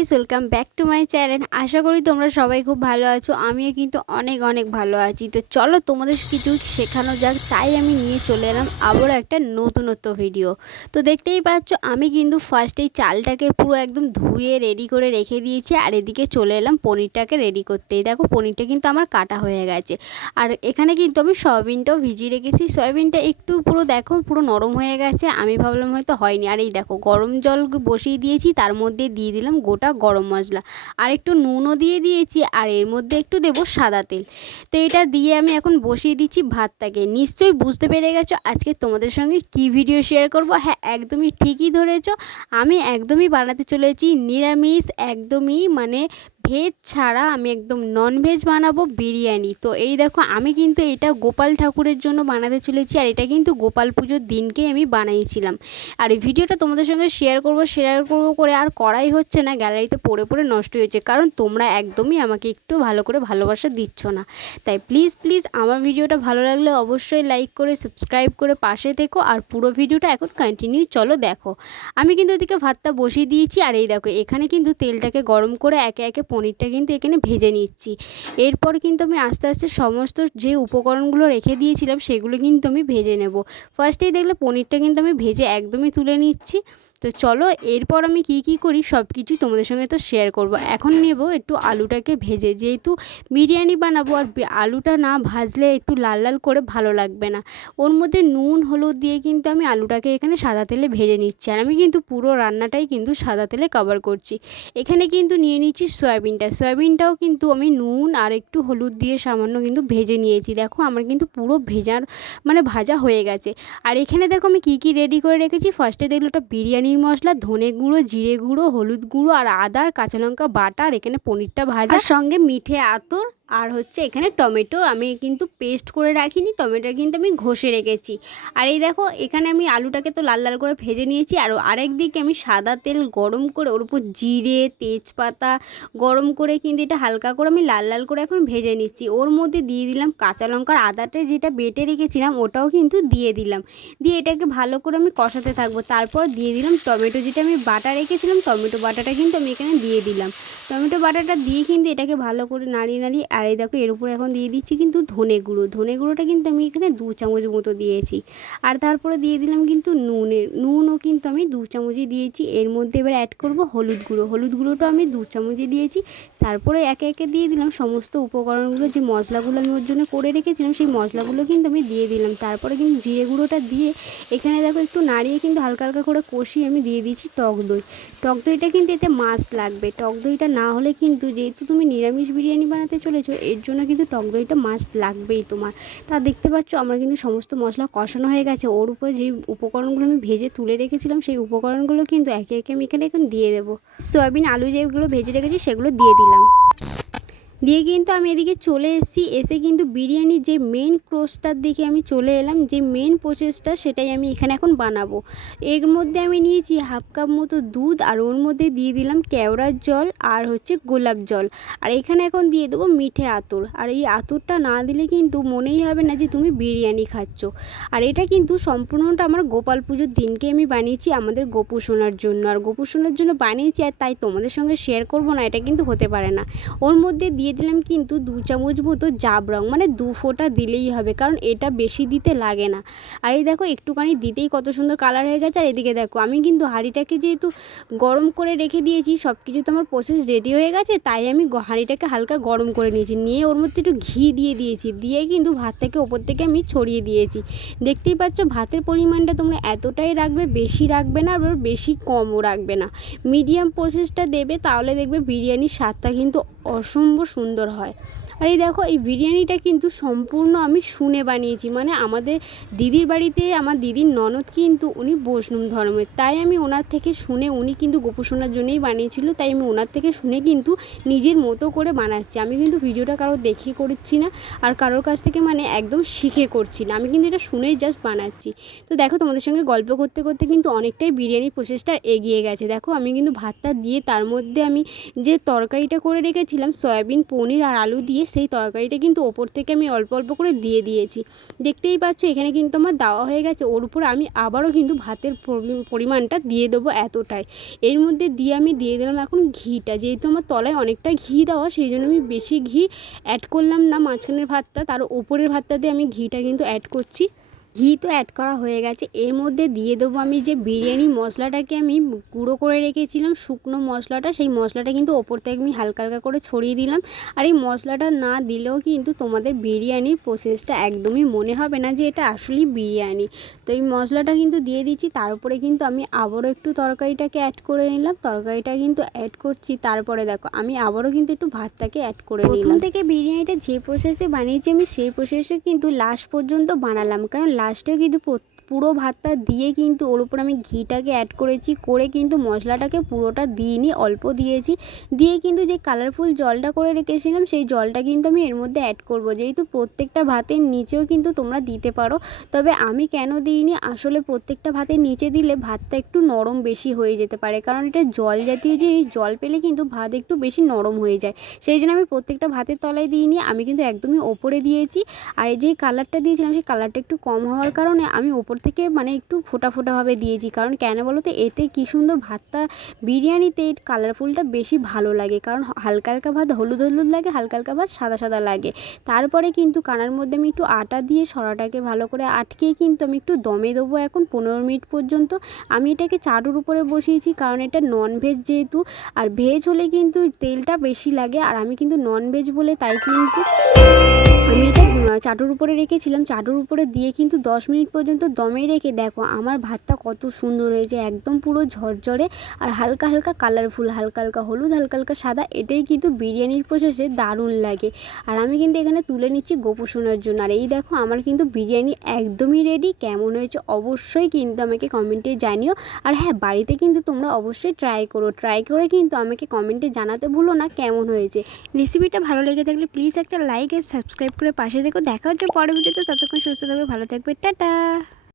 Guys, welcome back to my channel. আশা করি তোমরা সবাই খুব ভালো আছো। আমিও কিন্তু অনেক অনেক ভালো আছি। তো চলো তোমাদের কিছু শেখানো যাক, তাই আমি নিয়ে চলে এলাম আবারও একটা নতুনত্ব ভিডিও। তো দেখতেই পাচ্ছ আমি কিন্তু ফার্স্টেই চালটাকে পুরো একদম ধুয়ে রেডি করে রেখে দিয়েছি, আর এদিকে চলে এলাম পনিরটাকে রেডি করতে। দেখো পনিরটা কিন্তু আমার কাটা হয়ে গেছে, আর এখানে কিন্তু আমি সয়াবিনটাও ভিজিয়ে রেখেছি। সয়াবিনটা একটু পুরো দেখো পুরো নরম হয়ে গেছে, আমি ভাবলাম হয়তো হয়নি। আর এই দেখো গরম জল বসিয়ে দিয়েছি, তার মধ্যে দিয়ে দিলাম গোটা গরম মশলা, আর একটু নুনও দিয়ে দিয়েছি, আর এর মধ্যে একটু দেবো সাদা তেল। তো এটা দিয়ে আমি এখন বসিয়ে দিচ্ছি ভাতটাকে। নিশ্চয়ই বুঝতে পেরে গেছো আজকে তোমাদের সঙ্গে কি ভিডিও শেয়ার করব। হ্যাঁ, একদমই ঠিকই ধরেছো, আমি একদমই বানাতে চলেছি নিরামিষ, একদমই মানে ভেজ ছাড়া আমি একদম নন ভেজ বানাবো বিরিয়ানি। তো এই দেখো আমি কিন্তু এটা গোপাল ঠাকুরের জন্য বানাতে চলেছি, আর এটা কিন্তু গোপাল পুজোর দিনকেই আমি বানিয়েছিলাম। আর এই ভিডিওটা তোমাদের সঙ্গে শেয়ার করব করে আর করাই হচ্ছে না, গ্যালারিতে পড়ে পড়ে নষ্ট হয়েছে, কারণ তোমরা একদমই আমাকে একটু ভালো করে ভালোবাসা দিচ্ছ না। তাই প্লিজ প্লিজ আমার ভিডিওটা ভালো লাগলে অবশ্যই লাইক করে সাবস্ক্রাইব করে পাশে থেকো, আর পুরো ভিডিওটা এখন কন্টিনিউ চলো দেখো। আমি কিন্তু এদিকে ভাতটা বসিয়ে দিয়েছি, আর এই দেখো এখানে কিন্তু তেলটাকে গরম করে একে একে পনিরটা কিন্তু এখানে ভেজে নিচ্ছি। এরপর কিন্তু আমি আস্তে আস্তে সমস্ত যে উপকরণগুলো রেখে দিয়েছিলাম সেগুলো কিন্তু আমি ভেজে নেব। ফার্স্টেই দেখলে পনিরটা কিন্তু আমি ভেজে একদমই তুলে নিচ্ছি। তো চলো এরপর আমি কি করি সব কিছুই তোমাদের সঙ্গে তো শেয়ার করব। এখন নেব একটু আলুটাকে ভেজে, যেহেতু বিরিয়ানি বানাবো, আর আলুটা না ভাজলে একটু লাল লাল করে ভালো লাগবে না। ওর মধ্যে নুন হলুদ দিয়ে কিন্তু আমি আলুটাকে এখানে সাদা তেলে ভেজে নিচ্ছি, আর আমি কিন্তু পুরো রান্নাটাই কিন্তু সাদা তেলে কভার করছি। এখানে কিন্তু নিয়ে নিচ্ছি সয়াবিনটাও কিন্তু আমি নুন আর একটু হলুদ দিয়ে সামান্য কিন্তু ভেজে নিয়েছি। দেখো আমার কিন্তু পুরো ভাজা হয়ে গেছে। আর এখানে দেখো আমি কি রেডি করে রেখেছি। ফার্স্টে দেখলো ওটা বিরিয়ানির মশলা, ধনে গুঁড়ো, জিরে গুঁড়ো, হলুদ গুঁড়ো, আর আদা আর কাঁচা লঙ্কা বাটা, আর এখানে পনিরটা ভাজা, আর সঙ্গে মিঠে আতর, আর হচ্ছে এখানে টমেটো আমি কিন্তু পেস্ট করে রাখিনি, টমেটো কিন্তু আমি ঘষে রেখেছি। আর এই দেখো এখানে আমি আলুটাকে তো লাল লাল করে ভেজে নিয়েছি, আর আরেক দিকে আমি সাদা তেল গরম করে ওর উপর জিরে তেজপাতা গরম করে কিন্তু এটা হালকা করে আমি লাল লাল করে এখন ভেজে নিচ্ছি। ওর মধ্যে দিয়ে দিলাম কাঁচা লঙ্কার আদাটা যেটা বেটে রেখেছিলাম ওটাও কিন্তু দিয়ে দিলাম, দিয়ে এটাকে ভালো করে আমি কষাতে থাকবো। তারপর দিয়ে দিলাম টমেটো যেটা আমি বাটা রেখেছিলাম, টমেটো বাটাটা কিন্তু আমি এখানে দিয়ে দিলাম। টমেটো বাটাটা দিয়ে কিন্তু এটাকে ভালো করে নাড়িয়ে নাড়িয়ে, আর এই দেখো এর উপরে এখন দিয়ে দিচ্ছি কিন্তু ধনে গুঁড়োটা কিন্তু আমি এখানে 2 চামচ মতো দিয়েছি। আর তারপরে দিয়ে দিলাম কিন্তু নুনও কিন্তু আমি 2 চামচই দিয়েছি। এর মধ্যে এবার অ্যাড করব হলুদ গুঁড়োটা আমি 2 চামচই দিয়েছি। তারপরে একে একে দিয়ে দিলাম সমস্ত উপকরণগুলো, যে মশলাগুলো আমি ওর জন্য করে রেখেছিলাম সেই মশলাগুলো কিন্তু আমি দিয়ে দিলাম। তারপরে কিন্তু জিরে গুঁড়োটা দিয়ে এখানে দেখো একটু নাড়িয়ে কিন্তু হালকা হালকা করে কষিয়ে আমি দিয়ে দিচ্ছি টক দইটা কিন্তু এতে মাস্ট লাগবে। টক দইটা না হলে কিন্তু, যেহেতু তুমি নিরামিষ বিরিয়ানি বানাতে চলেছো, এর জন্য কিন্তু টক দইটা মাস্ট লাগবেই তোমার। তা দেখতে পাচ্ছ আমার কিন্তু সমস্ত মশলা কষানো হয়ে গেছে। ওর উপরে যে উপকরণগুলো আমি ভেজে তুলে রেখেছিলাম সেই উপকরণগুলো কিন্তু একে একে আমি এখানে এখন দিয়ে দেবো। সয়াবিন আলু যেগুলো ভেজে রেখেছি সেগুলো দিয়ে দিলাম, দিয়ে কিন্তু আমি এদিকে চলে এসেছি। এসে কিন্তু বিরিয়ানির যে মেন কোর্সটার দিকে আমি চলে এলাম, যে মেন প্রসেসটা সেটাই আমি এখানে এখন বানাবো। এর মধ্যে আমি নিয়েছি হাফ কাপ মতো দুধ, আর ওর মধ্যে দিয়ে দিলাম কেওড়ার জল আর হচ্ছে গোলাপ জল, আর এখানে এখন দিয়ে দেবো মিঠে আতর। আর এই আতরটা না দিলে কিন্তু মনেই হবে না যে তুমি বিরিয়ানি খাচ্ছ। আর এটা কিন্তু সম্পূর্ণটা আমার গোপাল পুজোর দিনকে আমি বানিয়েছি আমাদের গোপু সোনার জন্য, আর গোপু সোনার জন্য বানিয়েছি, আর তাই তোমাদের সঙ্গে শেয়ার করবো না এটা কিন্তু হতে পারে না। ওর মধ্যে দিয়ে দিলাম কিন্তু 2 চামচ মতো জাবরং, মানে 2 ফোঁটা দিলেই হবে, কারণ এটা বেশি দিতে লাগে না। আর এই দেখো একটুখানি দিতেই কত সুন্দর কালার হয়ে গেছে। আর এদিকে দেখো আমি কিন্তু হাঁড়িটাকে যেহেতু গরম করে রেখে দিয়েছি, সব কিছু তো আমার প্রসেস রেডি হয়ে গেছে, তাই আমি হাঁড়িটাকে হালকা গরম করে নিয়েছি, নিয়ে ওর মধ্যে একটু ঘি দিয়ে দিয়েছি, দিয়ে কিন্তু ভাতটাকে ওপর থেকে আমি ছড়িয়ে দিয়েছি। দেখতেই পাচ্ছ ভাতের পরিমাণটা তোমরা এতটাই রাখবে, বেশি রাখবে না আবার বেশি কমও রাখবে না, মিডিয়াম প্রসেসটা দেবে, তাহলে দেখবে বিরিয়ানির স্বাদটা কিন্তু অসম্ভব সুন্দর হয়। আর এই দেখো এই বিরিয়ানিটা কিন্তু সম্পূর্ণ আমি শুনে বানিয়েছি, মানে আমাদের দিদির বাড়িতে আমার দিদির ননদ কিন্তু উনি বৈষ্ণব ধর্মের, তাই আমি ওনার থেকে শুনে, উনি কিন্তু গোপু সোনার জন্যই বানিয়েছিল, তাই আমি ওনার থেকে শুনে কিন্তু নিজের মতো করে বানাচ্ছি। আমি কিন্তু ভিডিওটা কারো দেখে করছি না, আর কারোর কাছ থেকে মানে একদম শিখে করছি না, আমি কিন্তু এটা শুনেই জাস্ট বানাচ্ছি। তো দেখো তোমাদের সঙ্গে গল্প করতে করতে কিন্তু অনেকটাই বিরিয়ানির প্রসেসটা এগিয়ে গেছে। দেখো আমি কিন্তু ভাতটা দিয়ে তার মধ্যে আমি যে তরকারিটা করে রেখেছিলাম সয়াবিন পনির আর আলু দিয়ে সেই তরকারিটা কিন্তু ওপর থেকে আমি অল্প অল্প করে দিয়ে দিয়েছি। দেখতেই পাচ্ছ এখানে কিন্তু আমার দেওয়া হয়ে গেছে। ওর উপর আমি আবারও কিন্তু ভাতের পরিমাণটা দিয়ে দেবো এতটাই। এর মধ্যে দিয়ে আমি দিয়ে দিলাম এখন ঘিটা। যেহেতু আমার তলায় অনেকটা ঘি দেওয়া, সেই জন্য আমি বেশি ঘি অ্যাড করলাম না মাঝখানের ভাতটা, তার ওপরের ভাতটাতে আমি ঘিটা কিন্তু অ্যাড করছি। ঘি তো অ্যাড করা হয়ে গেছে। এর মধ্যে দিয়ে দেবো আমি যে বিরিয়ানি মশলাটাকে আমি গুঁড়ো করে রেখেছিলাম, শুকনো মশলাটা, সেই মশলাটা কিন্তু ওপর থেকে আমি হালকা হালকা করে ছড়িয়ে দিলাম। আর এই মশলাটা না দিলেও কিন্তু তোমাদের বিরিয়ানির প্রসেসটা একদমই মনে হবে না যে এটা আসলেই বিরিয়ানি। তো এই মশলাটা কিন্তু দিয়ে দিচ্ছি। তার উপরে কিন্তু আমি আবারও একটু তরকারিটাকে অ্যাড করে নিলাম। তরকারিটা কিন্তু অ্যাড করছি, তারপরে দেখো আমি আবারও কিন্তু একটু ভাতটাকে অ্যাড করে নিলাম। প্রথম থেকে বিরিয়ানিটা যে প্রসেসে বানিয়েছি আমি সেই প্রসেসে কিন্তু লাস্ট পর্যন্ত বানালাম, কারণ লাস্টে কিন্তু পুরো ভাতটা দিয়ে কিন্তু ওর উপর আমি ঘিটাকে অ্যাড করেছি, করে কিন্তু মশলাটাকে পুরোটা দিইনি, অল্প দিয়েছি। দিয়ে কিন্তু যে কালারফুল জলটা করে রেখেছিলাম সেই জলটা কিন্তু আমি এর মধ্যে অ্যাড করব। যেহেতু প্রত্যেকটা ভাতের নিচেও কিন্তু তোমরা দিতে পারো, তবে আমি কেন দিইনি, আসলে প্রত্যেকটা ভাতের নিচে দিলে ভাতটা একটু নরম বেশি হয়ে যেতে পারে, কারণ এটা জল জাতীয় জিনিস, জল পেলে কিন্তু ভাত একটু বেশি নরম হয়ে যায়। সেই জন্য আমি প্রত্যেকটা ভাতের তলায় দিইনি, আমি কিন্তু একদমই ওপরে দিয়েছি। আর যেই কালারটা দিয়েছিলাম সেই কালারটা একটু কম হওয়ার কারণে আমি ওপর থেকে মানে একটু ফোটা ফোটাভাবে দিয়েছি। কারণ কেন বলো তো, এতে কী সুন্দর ভাতটা বিরিয়ানিতে এই কালারফুলটা বেশি ভালো লাগে, কারণ হালকা হালকা ভাত হলুদ হলুদ লাগে, হালকা হালকা ভাত সাদা সাদা লাগে। তারপরে কিন্তু কানার মধ্যে আমি একটু আটা দিয়ে সরাটাকে ভালো করে আটকিয়ে কিন্তু আমি একটু দমে দেবো এখন 15 মিনিট পর্যন্ত। আমি এটাকে চাটুর উপরে বসিয়েছি, কারণ এটা ননভেজ যেহেতু, আর ভেজ হলে কিন্তু তেলটা বেশি লাগে, আর আমি কিন্তু ননভেজ বলে তাই কিন্তু আমি এটা চাটুর উপরে রেখেছিলাম। চাটুর উপরে দিয়ে কিন্তু 10 মিনিট পর্যন্ত দমে রেখে দেখো আমার ভাতটা কত সুন্দর হয়েছে, একদম পুরো ঝরঝরে আর হালকা হালকা কালারফুল, হালকা হালকা হলুদ, হালকা হালকা সাদা। এটাই কিন্তু বিরিয়ানির প্রসেসে দারুণ লাগে। আর আমি কিন্তু এখানে তুলে নিচ্ছি গোপোষণার জন্য। আর এই দেখো আমার কিন্তু বিরিয়ানি একদমই রেডি। কেমন হয়েছে অবশ্যই কিন্তু আমাকে কমেন্টে জানিও। আর হ্যাঁ, বাড়িতে কিন্তু তোমরা অবশ্যই ট্রাই করো, ট্রাই করে কিন্তু আমাকে কমেন্টে জানাতে ভুলো না কেমন হয়েছে। রেসিপিটা ভালো লেগে থাকলে প্লিজ একটা লাইক আর সাবস্ক্রাইব করে পাশে থেকো। দেখা হচ্ছে পরের ভিডিওতে, ততক্ষণ সুস্থ থাকবে, ভালো থাকবে, টাটা।